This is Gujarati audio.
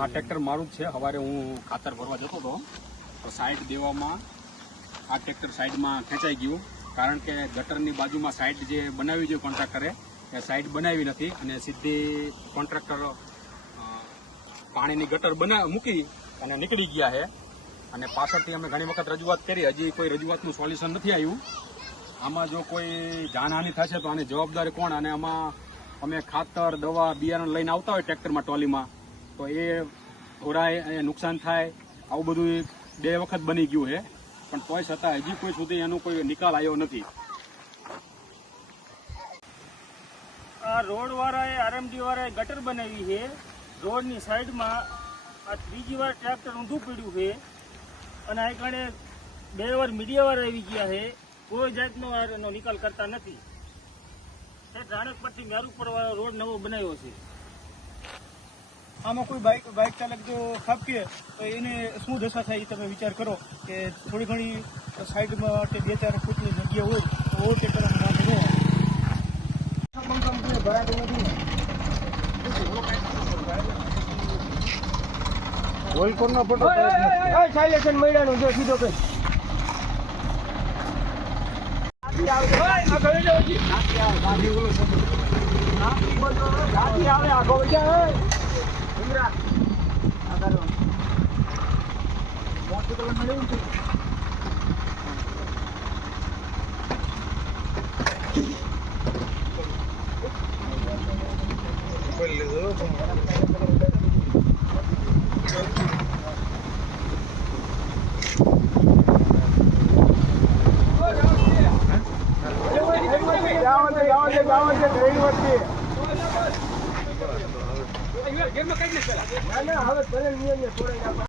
હા, ટ્રેક્ટર મારું જ છે. સવારે હું ખાતર ભરવા જતો હતો તો સાઈડ દેવામાં આ ટ્રેક્ટર સાઈડમાં ખેંચાઈ ગયું, કારણ કે ગટરની બાજુમાં સાઈડ જે બનાવી જોઈએ કોન્ટ્રાક્ટરે એ સાઈડ બનાવી નથી અને સીધી કોન્ટ્રાક્ટર પાણીની ગટર મૂકી અને નીકળી ગયા છે. અને પાછળથી અમે ઘણી વખત રજૂઆત કરી, હજી કોઈ રજૂઆતનું સોલ્યુશન નથી આવ્યું. આમાં જો કોઈ જાનહાનિ થશે તો આની જવાબદારી કોણ? અને આમાં અમે ખાતર, દવા, બિયારણ લઈને આવતા હોય ટ્રેક્ટરમાં, ટ્રોલીમાં, તો એ ઢોરાય, એ નુકસાન થાય, આવું બધું 2 વખત બની ગયું છે. પણ તોય છતાં હજી કોઈ સુધી એનો કોઈ નિકાલ આવ્યો નથી. આ રોડ વાળાએ, આરએમડી વાળાએ ગટર બનાવી છે રોડની સાઈડમાં. આ ત્રીજી વાર ટ્રેક્ટર ઊંધું પડ્યું છે અને આ કારણે 2 વાર મીડિયા વાળા આવી ગયા છે. કોઈ જાતનો એનો નિકાલ કરતા નથી. રાણક પરથી મેરુપર વાળો રોડ નવો બનાવ્યો છે. આમાં કોઈ બાઇક ચાલક જો ખાબકે તો એને શું દશા થાય એ તમે વિચાર કરો કે થોડી ઘણી સાઈડમાં માટે 2-4 ફૂટની જગ્યા હોય તો ઓવરટેક કરવાનું નામ ન સાયલેશન મળ્યાનું જો સીધો કઈ